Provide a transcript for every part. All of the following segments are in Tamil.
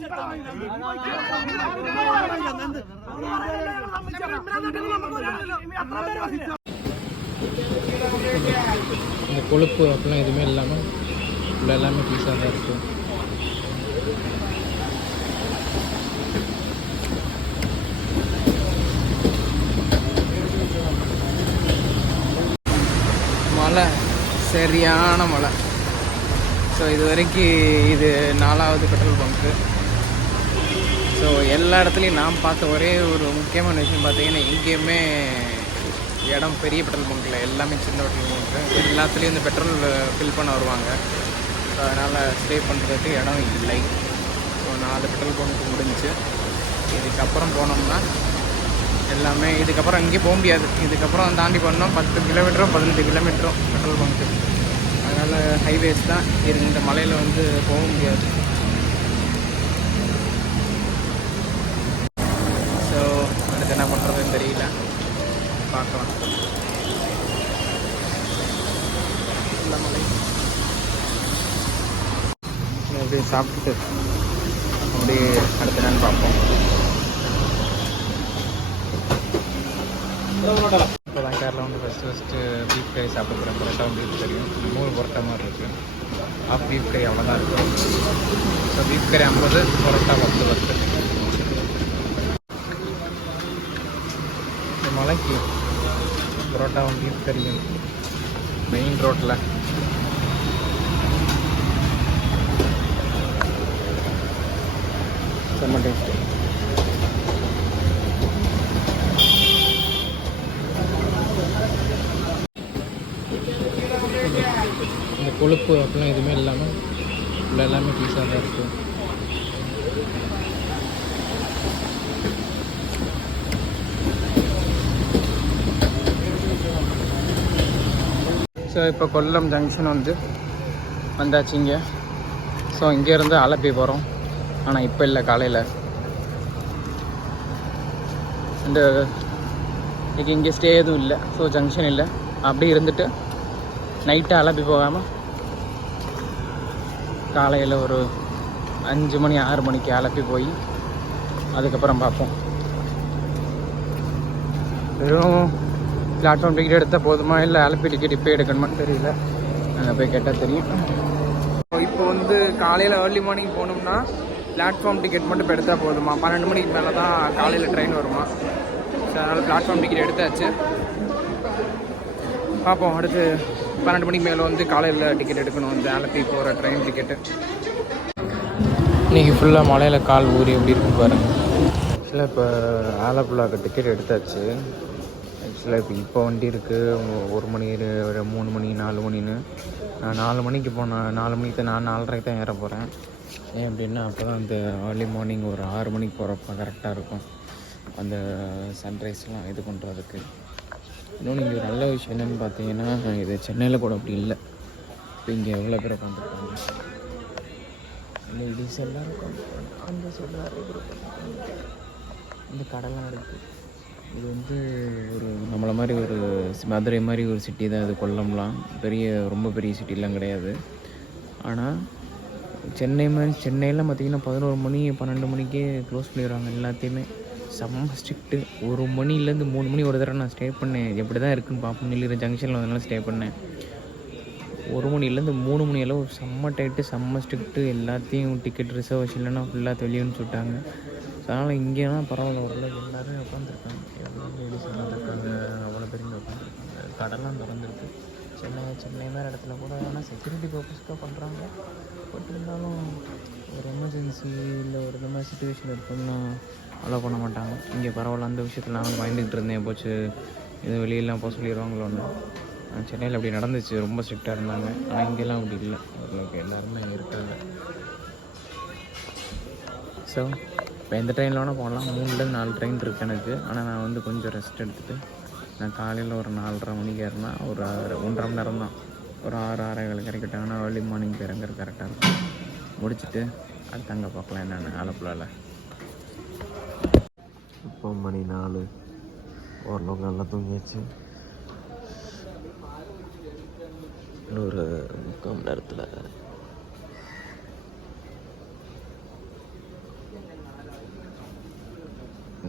இந்த கொழுப்பு அப்படிலாம் எதுவுமே இல்லாமல் உள்ள எல்லாமே பீஸாக தான் இருக்குது. மழை, சரியான மழை. ஸோ இது வரைக்கும் இது 4வது பெட்ரோல் பங்க்கு. ஸோ எல்லா இடத்துலையும் நான் பார்த்த ஒரே ஒரு முக்கியமான விஷயம் பார்த்தீங்கன்னா, எங்கேயுமே இடம் பெரிய பெட்ரோல் பங்க்கில், எல்லாமே சின்ன பெட்ரோல் பங்க்கு. எல்லாத்துலேயும் இந்த பெட்ரோல் ஃபில் பண்ண வருவாங்க. ஸோ அதனால் ஸ்டே பண்ணுறதுக்கு இடம் இல்லை. ஸோ 4 பெட்ரோல் பங்க்கு முடிஞ்சு. இதுக்கப்புறம் போனோம்னா எல்லாமே, இதுக்கப்புறம் எங்கேயும் போக முடியாது. இதுக்கப்புறம் தாண்டி போனோம் 10 கிலோமீட்டரோ 15 கிலோமீட்டரோ பெட்ரோல் பங்க்கு. அதனால் ஹைவேஸ் தான். இந்த மலையில் வந்து போக முடியாது. ஸோ அடுத்து என்ன பண்ணுறதுன்னு தெரியல, பார்க்கலாம். இந்த மலை அப்படியே சாப்பிட்டுட்டு அப்படியே அடுத்து என்னன்னு பார்ப்போம். இப்போ தான் கேரளா வந்து ஃபஸ்ட்டு பீஃப் கறி சாப்பிட போகிறேன். பரோட்டாவும் பீஃப் கறியும் 3 பரோட்டா மாதிரி இருக்குது. ஆஃப் பீஃப் கறி அவ்வளோதான் இருக்கும். ஸோ பீஃப் கறி 50, பரோட்டா 10. இந்த மலைக்கு பரோட்டாவும் பீஃப் கறியும் மெயின் ரோட்டில் செம்ம டேஸ்ட்டு. இந்த கொழுப்பு அப்படிலாம் எதுவுமே இல்லாமல் உள்ள எல்லாமே பீஸாக தான் இருக்குது. ஸோ இப்போ கொல்லம் ஜங்ஷன் வந்து வந்தாச்சு இங்கே. ஸோ இங்கேருந்து ஆலப்பி போகிறோம். ஆனால் இப்போ இல்லை, காலையில். இந்த இன்றைக்கி இங்கே ஸ்டே எதுவும் இல்லை. ஸோ ஜங்ஷன் இல்லை. அப்படியே இருந்துட்டு நைட்டு ஆலப்பி போகாமல் காலையில் ஒரு 5 மணி 6 மணிக்கு ஆலப்பி போய் அதுக்கப்புறம் பார்ப்போம். வெறும் பிளாட்ஃபார்ம் டிக்கெட் எடுத்தால் போதுமா, இல்லை ஆலப்பி டிக்கெட் இப்போ எடுக்கணுமான்னு தெரியல. அங்கே போய் கேட்டால் தெரியும். இப்போ வந்து காலையில் ஏர்லி மார்னிங் போகணும்னா பிளாட்ஃபார்ம் டிக்கெட் மட்டும் இப்போ எடுத்தால் போதுமா. 12 மணிக்கு மேலே தான் காலையில் ட்ரெயின் வருமா. ஸோ அதனால் பிளாட்ஃபார்ம் டிக்கெட் எடுத்தாச்சு. பார்ப்போம். அடுத்து 12 மணிக்கு மேலே வந்து காலையில் டிக்கெட் எடுக்கணும், இந்த ஆலப்பி போகிற ட்ரெயின் டிக்கெட்டு. இன்றைக்கி ஃபுல்லாக மலையில் கால் ஊறி எப்படி இருக்கு பாருங்கள். ஆக்சுவலாக இப்போ ஆலப்புழாவுக்கு டிக்கெட் எடுத்தாச்சு. ஆக்சுவலாக இப்போ வண்டி இருக்குது 1 மணி 3 மணி 4 மணின்னு. நான் 4 மணிக்கு போனேன். 4 மணிக்கு நான் 4:30 தான் ஏற போகிறேன். ஏன் அப்படின்னா அப்போ தான் அந்த ஏர்லி மார்னிங் ஒரு 6 மணிக்கு போகிறப்ப கரெக்டாக இருக்கும் அந்த சன்ரைஸ்லாம் இது பண்ணுறதுக்கு. இன்னொன்று இங்கே ஒரு நல்ல விஷயம் என்னென்னு பார்த்தீங்கன்னா, இது சென்னையில் கூட அப்படி இல்லை. இப்போ இங்கே எவ்வளோ பேர் உட்காந்துருக்காங்க. லேடிஸ் எல்லோரும் உட்காந்துருக்காங்க. அந்த சைடு நிறைய பேர் உட்காந்துருக்காங்க. இந்த கடைலாம் இருக்குது. இது வந்து ஒரு நம்மளை மாதிரி ஒரு மதுரை மாதிரி ஒரு சிட்டி தான் இது. கொல்லம்லாம் ரொம்ப பெரிய சிட்டிலாம் கிடையாது. ஆனால் சென்னையில் பார்த்திங்கன்னா 11 மணி 12 மணிக்கே க்ளோஸ் பண்ணிடுவாங்க எல்லாத்தையுமே. செம்ம ஸ்ட்ரிக்ட்டு. 1 மணிலேருந்து 3 மணி ஒரு தடவை நான் ஸ்டே பண்ணேன். எப்படி தான் இருக்குதுன்னு பார்ப்போம். நீலகிரி ஜங்ஷனில் வந்தனால ஸ்டே பண்ணேன். 1 மணிலேருந்து 3 மணி அளவு செம்ம டைட்டு, செம்ம ஸ்ட்ரிக்ட்டு. எல்லாத்தையும் டிக்கெட் ரிசர்வேஷன் இல்லைன்னா ஃபுல்லாக வெளியேன்னு சொல்லிட்டாங்க. அதனால் இங்கேலாம் பரவாயில்ல, ஓரளவுக்கு எல்லோரும் உட்காந்துருக்காங்க. எவ்வளோ லேடிஸ் உட்காந்துருக்காங்க, அவ்வளோ பேர் இங்கே உட்காந்துருக்காங்க. கடைலாம் திறந்துருக்கு. சென்னை மாதிரி இடத்துல கூட ஆனால் செக்யூரிட்டி பர்பஸ்க்காக பண்ணுறாங்க. பட் இருந்தாலும் ஒரு எமர்ஜென்சி இல்லை ஒரு இந்த மாதிரி சுச்சுவேஷன் இருக்குன்னா அலோவ் பண்ண மாட்டாங்க. இங்கே பரவாயில்ல. அந்த விஷயத்தில் நான் பயந்துக்கிட்டு இருந்தேன், போச்சு இது வெளியெல்லாம் போக சொல்லிடுவாங்களோன்னு. சென்னையில் அப்படி நடந்துச்சு, ரொம்ப ஸ்ட்ரிக்டாக இருந்தாங்க. ஆனால் இங்கெல்லாம் அப்படி இல்லை, ஓரளவுக்கு எல்லாருமே இருக்காங்க. ஸோ இப்போ எந்த ட்ரெயினில் வேணால் போகலாம். 3லேருந்து 4 ட்ரெயின் இருக்குது எனக்கு. ஆனால் நான் வந்து கொஞ்சம் ரெஸ்ட் எடுத்துகிட்டு நான் காலையில் ஒரு 4:30 மணிக்கு ஏறினா ஒரு 1.5 மணி நேரம் தான். ஒரு 6-6:30 கிடைக்கிட்டாங்கன்னா ஏர்லி மார்னிங் இறங்குறது கரெக்டாக இருக்கும். முடிச்சுட்டு அடுத்து அங்கே பார்க்கலாம் என்னென்ன ஆலப்புழாவில். இப்போ மணி 4. ஓரளவுக்கு நல்லா தூங்கியாச்சு. இன்னொரு 3/4 மணி நேரத்தில்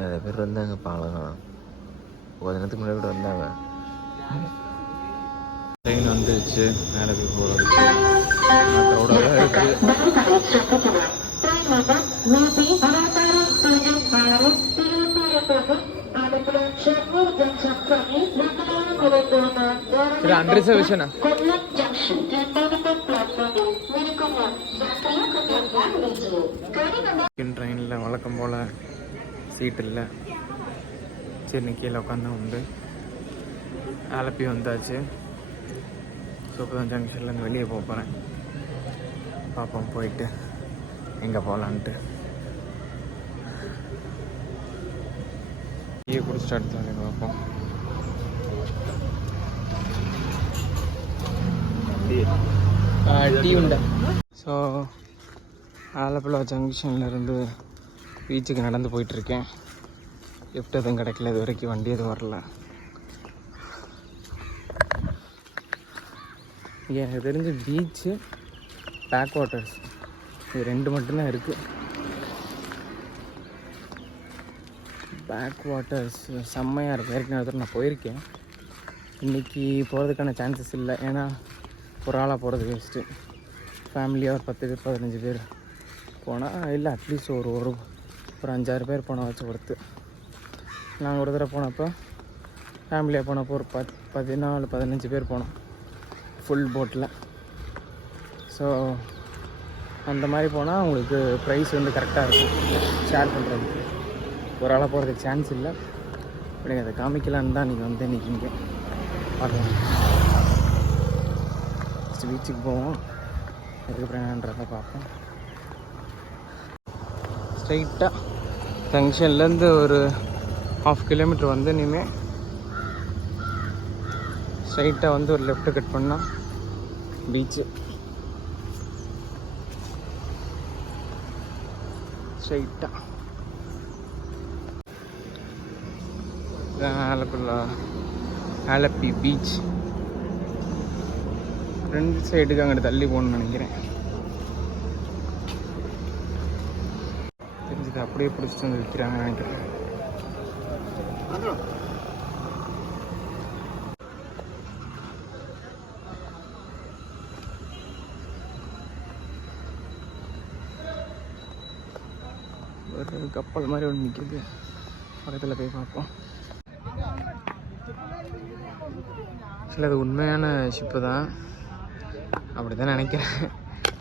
நிறைய பேர் வந்தாங்க பாலம் கொஞ்ச நேரத்துக்கு முன்னாடி கூட வந்தாங்க. ட்ரெயின் வந்துருச்சு மேலே போய் போகிறதுக்கு. க்ரௌடாக தான் இருக்குது. அன்ரிசர்வேஷனா ட்ரெயினில் வழக்கம் போல் சீட் இல்லை. சரி கீழே உட்காந்து உண்டு. ஆலப்பி வந்தாச்சு. ஸோ இப்போ தான் ஜங்ஷன்லேருந்து வெளியே போக போகிறேன். பார்ப்போம் போயிட்டு எங்கே போகலான்ட்டு. டீ குடிச்சிட்டு அடுத்து பார்ப்போம். டீ உண்டா? ஸோ ஆலப்புழா ஜங்ஷன்லேருந்து பீச்சுக்கு நடந்து போயிட்டுருக்கேன். லிஃப்ட் எதுவும் கிடைக்கல இது வரைக்கும், வண்டி எதுவும் வரல. இங்கே எனக்கு தெரிஞ்ச பீச்சு, பேக் வாட்டர்ஸ் இது 2 மட்டும்தான் இருக்குது. பேக் வாட்டர்ஸ் செம்மையாக இருக்குது. ஏற்கனவே நான் போயிருக்கேன். இன்றைக்கி போகிறதுக்கான சான்சஸ் இல்லை. ஏன்னா ஒரு ஆளாக போகிறது வேஸ்ட்டு. ஃபேமிலியாக ஒரு 10 பேர் 15 பேர் போனால் இல்லை, அட்லீஸ்ட் ஒரு 5-6 பேர் போனால் வச்சு பொறுத்து. நாங்கள் ஒரு தடவை போனப்போ ஃபேமிலியாக போனப்போ ஒரு 14-15 பேர் போனோம் ஃபுல் போட்டில். ஸோ அந்த மாதிரி போனால் உங்களுக்கு ப்ரைஸ் வந்து கரெக்டாக இருக்கும் ஷேர் பண்ணுறதுக்கு. ஒரு ஆளாக போகிறதுக்கு சான்ஸ் இல்லை. இப்படி அதை காமிக்கலான்னு தான் நீங்கள் வந்து இன்றைக்கி இங்கே பார்க்கலாம். ஃபஸ்ட்டு பீச்சுக்கு போவோம், அதுக்கப்புறம் என்னன்றதை பார்ப்போம். ஸ்ட்ரைட்டாக ஜங்ஷன்லேருந்து ஒரு 1/2 கிலோமீட்டர் வந்து இனிமேல் ஸ்ட்ரைட்டாக வந்து ஒரு லெஃப்ட்டு கட் பண்ணால் பீச்சு. ஸ்ட்ரைட்டாக ஆலப்புழா ஆலப்பி பீச். 2 சைடுக்கு அங்கிட்டு தள்ளி போகணுன்னு நினைக்கிறேன். தெரிஞ்சது அப்படியே பிடிச்சிட்டு வந்து விற்கிறாங்கன்னு நினைக்கிறேன். ஒரு கப்பல் மாதிரி ஒன்று நிற்கிது, பக்கத்தில் போய் பார்ப்போம். ஆக்சுவலி அது உண்மையான ஷிப்பு தான், அப்படி தான் நினைக்கிறேன்.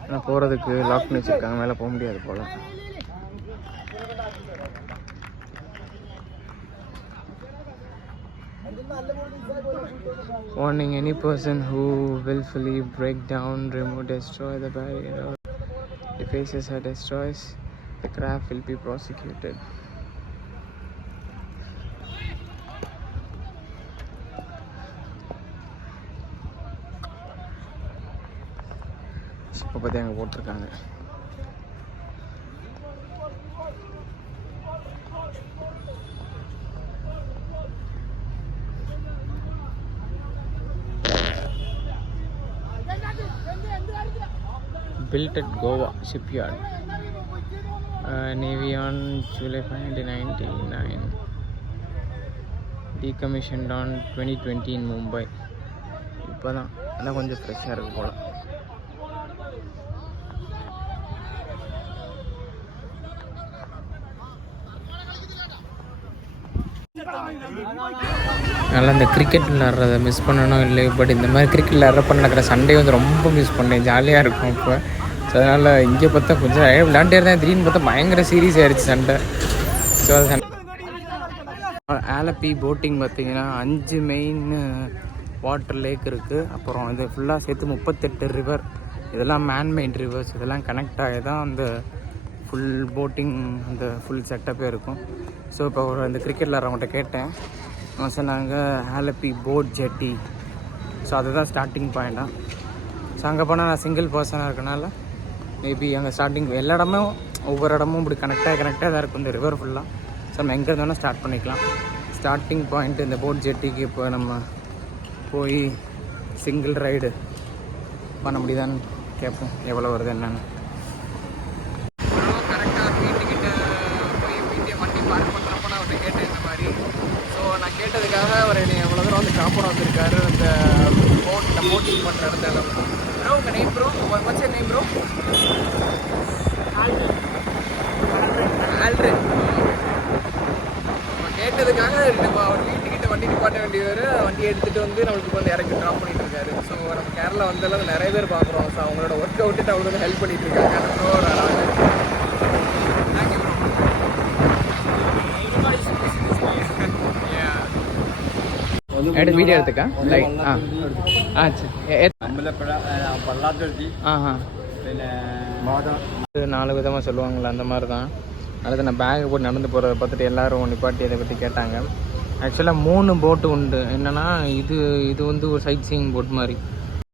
ஆனால் போகிறதுக்கு லாக் பண்ணி வச்சுருக்காங்க, மேலே போக முடியாது போல். Warning: any person who willfully break down, remove, destroy the barrier, or if faces are destroys, the craft will be prosecuted. இப்போ பற்றி அங்கே போட்டிருக்காங்க. Built at Goa shipyard, Navy on July 1999, decommissioned on 2020 in Mumbai. இப்போ தான் அதான் கொஞ்சம் ஃப்ரெஷ்ஷாக இருக்குது போல். நல்லா இந்த கிரிக்கெட் விளாட்றத மிஸ் பண்ணணும் இல்லை, பட் இந்த மாதிரி கிரிக்கெட் விளாட்றப்ப நடக்கிற சண்டே வந்து ரொம்ப மிஸ் பண்ணேன். ஜாலியாக இருக்கும் இப்போ. ஸோ அதனால் இங்கே பார்த்தா கொஞ்சம் விளாண்டே இருந்தேன். திடீர்னு பார்த்தா பயங்கர சீரியஸ் ஆகிடுச்சு சண்டை. ஸோ அது ஆலப்பி போட்டிங் பார்த்திங்கன்னா 5 மெயின் வாட்டர் லேக் இருக்குது. அப்புறம் இது ஃபுல்லாக சேர்த்து 38 ரிவர். இதெல்லாம் மேன்மெய்ட் ரிவர்ஸ். இதெல்லாம் கனெக்ட் ஆகி தான் அந்த ஃபுல் போட்டிங் அந்த ஃபுல் செட்டப்பே இருக்கும். ஸோ இப்போ ஒரு அந்த கிரிக்கெட் விளாட்றவங்கள்ட்ட கேட்டேன். அவங்க சொன்னாங்க ஆலப்பி போட் ஜெட்டி. ஸோ அதுதான் ஸ்டார்டிங் பாயிண்ட்டாக. ஸோ அங்கே போனால் நான் சிங்கிள் பர்சனாக இருக்கனால மேபி அங்கே ஸ்டார்டிங் எல்லா இடமும் ஒவ்வொரு இடமும் இப்படி கனெக்டாக தான் இருக்கும் இந்த ரிவர் ஃபுல்லாக. ஸோ நம்ம எங்கே இருந்தாலும் ஸ்டார்ட் பண்ணிக்கலாம். ஸ்டார்டிங் பாயிண்ட் இந்த போட் ஜெட்டிக்கு இப்போ நம்ம போய் சிங்கிள் ரைடு பண்ண முடியுதான்னு கேட்போம், எவ்வளோ வருது என்னென்னு. கரெக்டாக வீட்டுக்கிட்ட போய் வீட்டை வண்டி பார்க் பண்ணுறப்ப நான் ட்ராப் பண்ண வந்திருக்காரு அந்த போட்டிங் பண்ணுற இடத்துல. ப்ரோ உங்கள் name bro, what's your name bro? Aldrin. கேட்டதுக்காக நம்ம அவர் வீட்டுக்கிட்ட வண்டி நிப்பாட்ட வேண்டியவர் வண்டி எடுத்துகிட்டு வந்து நம்மளுக்கு வந்து இறக்கி ட்ராப் பண்ணிட்டு இருக்காரு. ஸோ நம்ம கேரளா வந்தெல்லாம் நிறைய பேர் பார்க்குறோம். ஸோ அவங்களோட ஒர்க் அவுட்டு அவங்களுக்கு வந்து ஹெல்ப் பண்ணிட்டு இருக்காங்க. Bro thank you bro. എടുത്ത് വീഡിയോ എടുത്തേക്കാം ലൈക്ക് ആ സരി நாலு விதமாக சொல்லுவாங்களே அந்த மாதிரி தான். அடுத்து நான் பேக்கை போட்டு நடந்து போகிறத பார்த்துட்டு எல்லோரும் நிப்பாட்டி இதை பற்றி கேட்டாங்க. ஆக்சுவலாக 3 போட்டு உண்டு. என்னென்னா இது வந்து ஒரு சைட் சீயிங் போட் மாதிரி.